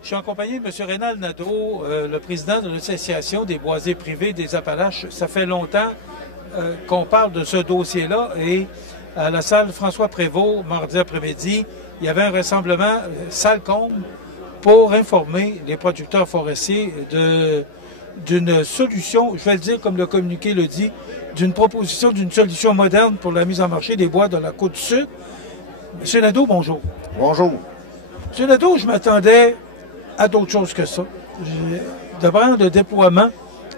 Je suis en compagnie de M. Rénal Nadeau, le président de l'Association des boisiers privés des Appalaches. Ça fait longtemps qu'on parle de ce dossier-là et à la salle François Prévost, mardi après-midi, il y avait un rassemblement salle comble pour informer les producteurs forestiers d'une solution, je vais le dire comme le communiqué le dit, d'une proposition d'une solution moderne pour la mise en marché des bois de la Côte-Sud. M. Nadeau, bonjour. Bonjour. M. Nadeau, je m'attendais à d'autres choses que ça. D'abord, le déploiement,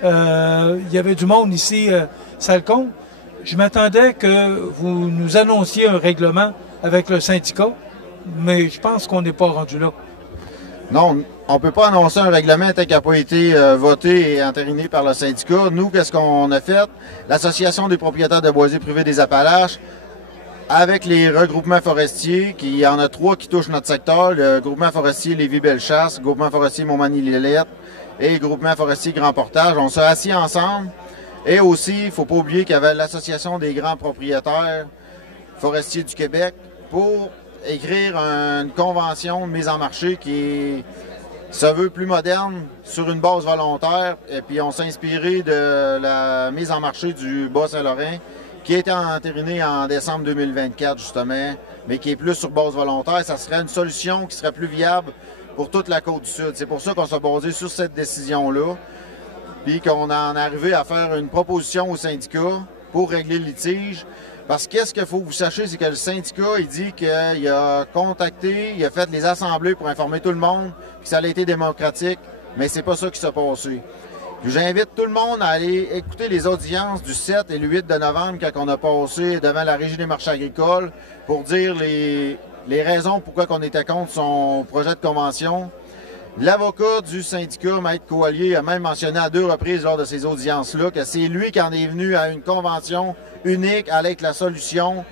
il y avait du monde ici, Salcombe. Je m'attendais que vous nous annonciez un règlement avec le syndicat, mais je pense qu'on n'est pas rendu là. Non, on ne peut pas annoncer un règlement tel qu'il n'a pas été voté et entériné par le syndicat. Nous, qu'est-ce qu'on a fait? L'Association des propriétaires de boisiers privés des Appalaches, avec les regroupements forestiers, il y en a 3 qui touchent notre secteur, le groupement forestier Lévis-Bellechasse, le groupement forestier Montmagny-Lillette et le groupement forestier Grand Portage. On s'est assis ensemble et aussi, il ne faut pas oublier qu'il y avait l'Association des grands propriétaires forestiers du Québec pour écrire une convention de mise en marché qui se veut plus moderne sur une base volontaire. Et puis on s'est inspiré de la mise en marché du Bas-Saint-Laurent qui a été entérinée en décembre 2024 justement, mais qui est plus sur base volontaire. Ça serait une solution qui serait plus viable pour toute la Côte-du-Sud. C'est pour ça qu'on s'est basé sur cette décision-là, puis qu'on en est arrivé à faire une proposition au syndicat pour régler le litige. Parce que qu'est-ce qu'il faut que vous sachiez, c'est que le syndicat, il dit qu'il a contacté, il a fait les assemblées pour informer tout le monde, que ça a été démocratique, mais c'est pas ça qui s'est passé. J'invite tout le monde à aller écouter les audiences du 7 et le 8 de novembre quand on a passé devant la Régie des marchés agricoles pour dire les raisons pourquoi on était contre son projet de convention. L'avocat du syndicat, Maître Coallier, a même mentionné à 2 reprises lors de ces audiences-là que c'est lui qui en est venu à une convention unique avec la solution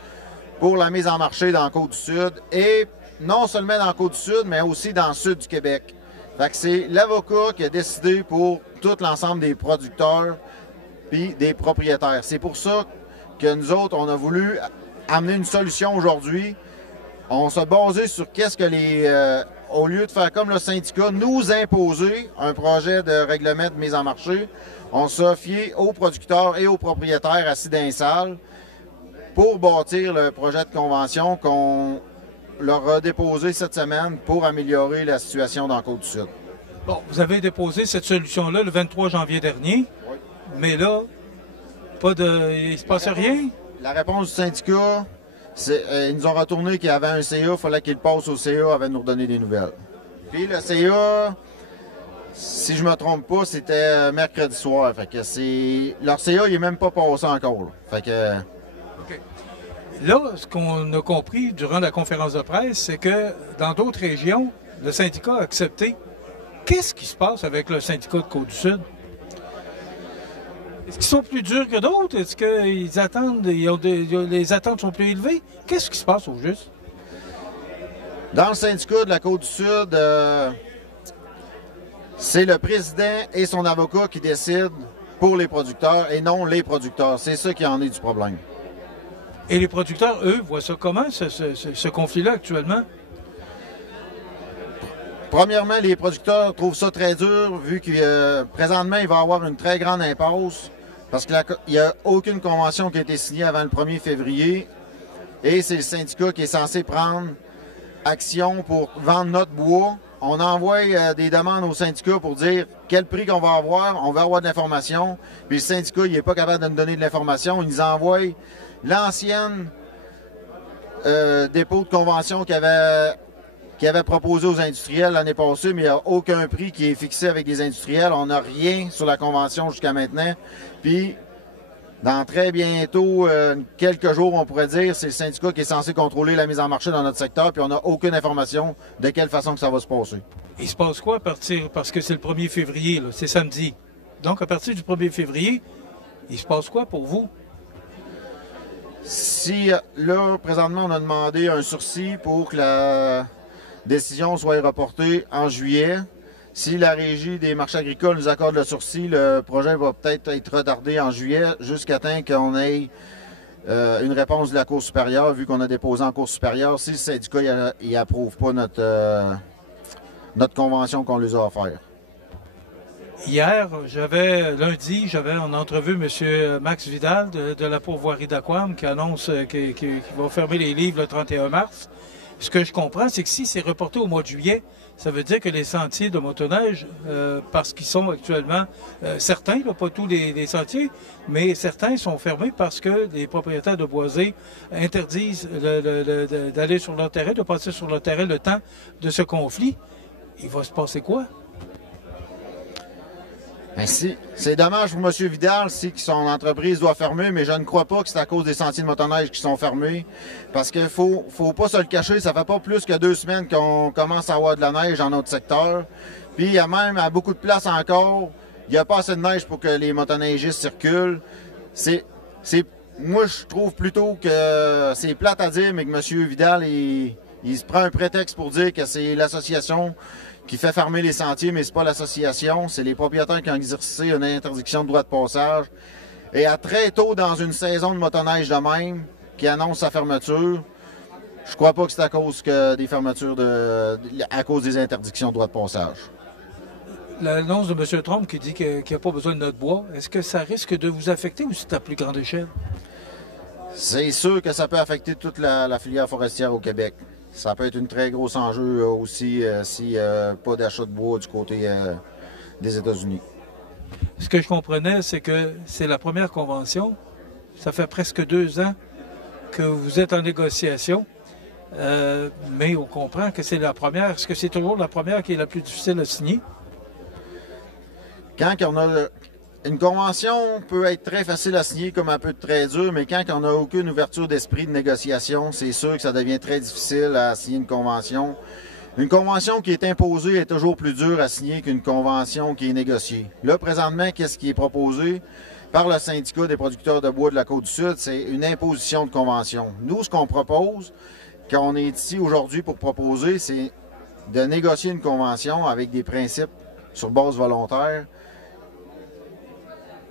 pour la mise en marché dans la Côte-du-Sud et non seulement dans la Côte-du-Sud, mais aussi dans le sud du Québec. Fait que c'est l'avocat qui a décidé pour tout l'ensemble des producteurs puis des propriétaires. C'est pour ça que nous autres, on a voulu amener une solution aujourd'hui. On s'est basé sur qu'est-ce que au lieu de faire comme le syndicat, nous imposer un projet de règlement de mise en marché, on s'est fié aux producteurs et aux propriétaires assis dans les salles pour bâtir le projet de convention qu'on leur a déposé cette semaine pour améliorer la situation dans la Côte-du-Sud. Bon, vous avez déposé cette solution-là le 23 janvier dernier, oui. Mais là, il ne se passe rien? La réponse du syndicat, ils nous ont retourné qu'il y avait un CA, il fallait qu'il passe au CA avant de nous redonner des nouvelles. Puis le CA, si je me trompe pas, c'était mercredi soir. Fait que leur CA, il n'est même pas passé encore. Là. Fait que... OK. Là, ce qu'on a compris durant la conférence de presse, c'est que dans d'autres régions, le syndicat a accepté. Qu'est-ce qui se passe avec le syndicat de Côte-du-Sud? Est-ce qu'ils sont plus durs que d'autres? Est-ce qu'ils attendent, les attentes sont plus élevées? Qu'est-ce qui se passe au juste? Dans le syndicat de la Côte-du-Sud, c'est le président et son avocat qui décident pour les producteurs et non les producteurs. C'est ça qui en est du problème. Et les producteurs, eux, voient ça comment, ce conflit-là actuellement? Premièrement, les producteurs trouvent ça très dur vu que présentement, il va y avoir une très grande impasse parce qu'il n'y a aucune convention qui a été signée avant le 1er février et c'est le syndicat qui est censé prendre action pour vendre notre bois. On envoie des demandes au syndicat pour dire quel prix qu'on va avoir. On va avoir de l'information. Puis le syndicat, il n'est pas capable de nous donner de l'information. Il nous envoie l'ancienne dépôt de convention qu'il avait proposé aux industriels l'année passée, mais il n'y a aucun prix qui est fixé avec les industriels. On n'a rien sur la convention jusqu'à maintenant. Puis, dans très bientôt, quelques jours, on pourrait dire, c'est le syndicat qui est censé contrôler la mise en marché dans notre secteur, puis on n'a aucune information de quelle façon que ça va se passer. Il se passe quoi à partir, parce que c'est le 1er février, c'est samedi. Donc, à partir du 1er février, il se passe quoi pour vous? Si, là, présentement, on a demandé un sursis pour que la décision soit reportée en juillet. Si la Régie des marchés agricoles nous accorde le sursis, le projet va peut-être être retardé en juillet jusqu'à temps qu'on ait une réponse de la Cour supérieure, vu qu'on a déposé en Cour supérieure. Si le syndicat n'approuve pas notre convention qu'on leur a offerte. Hier, lundi, j'avais en entrevue M. Max Vidal de la pourvoirie d'Aquam qui annonce qu'il va fermer les livres le 31 mars. Ce que je comprends, c'est que si c'est reporté au mois de juillet, ça veut dire que les sentiers de motoneige, parce qu'ils sont actuellement, certains, là, pas tous les sentiers, mais certains sont fermés parce que les propriétaires de boisés interdisent d'aller sur leur terrain, de passer sur leur terrain le temps de ce conflit. Il va se passer quoi? Merci. C'est dommage pour M. Vidal si son entreprise doit fermer, mais je ne crois pas que c'est à cause des sentiers de motoneige qui sont fermés. Parce qu'il faut pas se le cacher, ça fait pas plus que 2 semaines qu'on commence à avoir de la neige dans notre secteur. Puis il y a même à beaucoup de places encore, il n'y a pas assez de neige pour que les motoneigistes circulent. Moi, je trouve plutôt que c'est plate à dire, mais que M. Vidal, il se prend un prétexte pour dire que c'est l'association qui fait fermer les sentiers, mais c'est pas l'association, c'est les propriétaires qui ont exercé une interdiction de droit de passage. Et à très tôt dans une saison de motoneige de même, qui annonce sa fermeture, je crois pas que c'est à cause des fermetures à cause des interdictions de droit de passage. L'annonce de M. Trump qui dit qu'il n'y a pas besoin de notre bois, est-ce que ça risque de vous affecter ou c'est à plus grande échelle? C'est sûr que ça peut affecter toute la filière forestière au Québec. Ça peut être un très gros enjeu aussi si pas d'achat de bois du côté des États-Unis. Ce que je comprenais, c'est que c'est la première convention. Ça fait presque 2 ans que vous êtes en négociation, mais on comprend que c'est la première. Est-ce que c'est toujours la première qui est la plus difficile à signer? Quand on a une convention peut être très facile à signer comme un peu très dur, mais quand on n'a aucune ouverture d'esprit de négociation, c'est sûr que ça devient très difficile à signer une convention. Une convention qui est imposée est toujours plus dure à signer qu'une convention qui est négociée. Là, présentement, qu'est-ce qui est proposé par le syndicat des producteurs de bois de la Côte-du-Sud? C'est une imposition de convention. Nous, ce qu'on propose, quand on est ici aujourd'hui pour proposer, c'est de négocier une convention avec des principes sur base volontaire.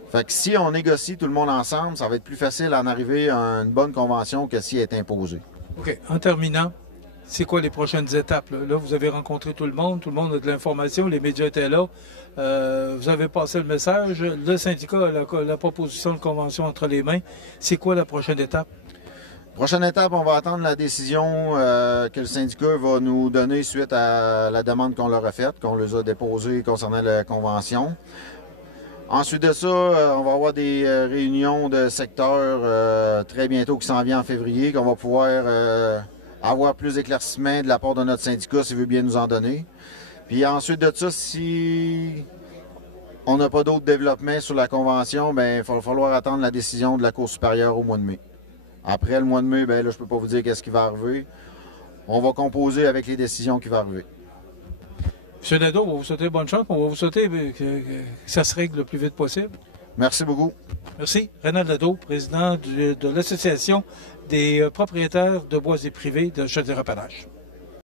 Fait que si on négocie tout le monde ensemble, ça va être plus facile d'en arriver à une bonne convention que si elle est imposée. OK. En terminant, c'est quoi les prochaines étapes? Là, vous avez rencontré tout le monde a de l'information, les médias étaient là. Vous avez passé le message. Le syndicat a la proposition de convention entre les mains. C'est quoi la prochaine étape? Prochaine étape, on va attendre la décision que le syndicat va nous donner suite à la demande qu'on leur a faite, qu'on leur a déposée concernant la convention. Ensuite de ça, on va avoir des réunions de secteur très bientôt qui s'en vient en février, qu'on va pouvoir avoir plus d'éclaircissements de la part de notre syndicat s'il veut bien nous en donner. Puis ensuite de ça, si on n'a pas d'autres développements sur la convention, bien, il va falloir attendre la décision de la Cour supérieure au mois de mai. Après le mois de mai, bien là, je ne peux pas vous dire qu'est-ce qui va arriver. On va composer avec les décisions qui vont arriver. M. Nadeau, on va vous souhaiter bonne chance. On va vous souhaiter que ça se règle le plus vite possible. Merci beaucoup. Merci. Rénal Nadeau, président de l'Association des propriétaires de bois et privés de Chaudière-Appalaches.